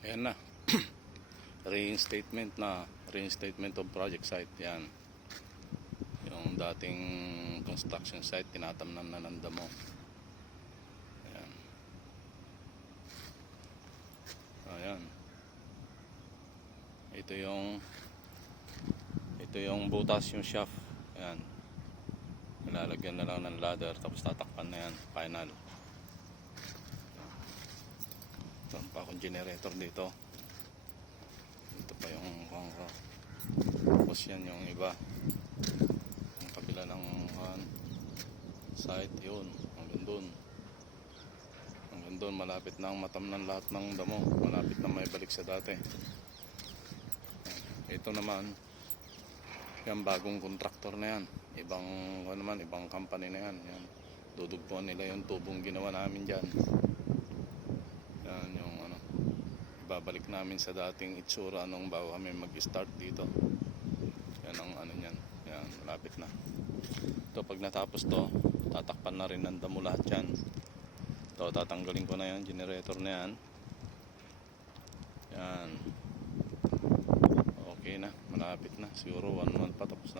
Ayan na. Reinstatement of project site. Yan. Yung dating construction site, tinatamnan na ng damo. Ayan. Ayan. Ito yung butas, yung shaft. Ayan. Ilalagyan na lang ng ladder, tapos tatakpan na yan. Final. Ito pa akong generator dito. Ito pa yung tapos yan yung iba. Yung kabila ng site, yun. Hanggang doon, malapit na ang matamnan lahat ng damo. Malapit na may balik sa dati. Ito naman, yung bagong kontraktor na yan. Ibang company na yan. Yan. Dudugpuan nila yung tubong ginawa namin dyan. Yan yung babalik namin sa dating itsura nung bago kami mag-start dito. Yan ang yan. Yan, malapit na. Ito, pag natapos to, tatakpan na rin ng damo lahat yan. Ito, tatanggalin ko na yan, generator na yan. Yan. Okay na, malapit na. Siguro 1 month pa tapos na.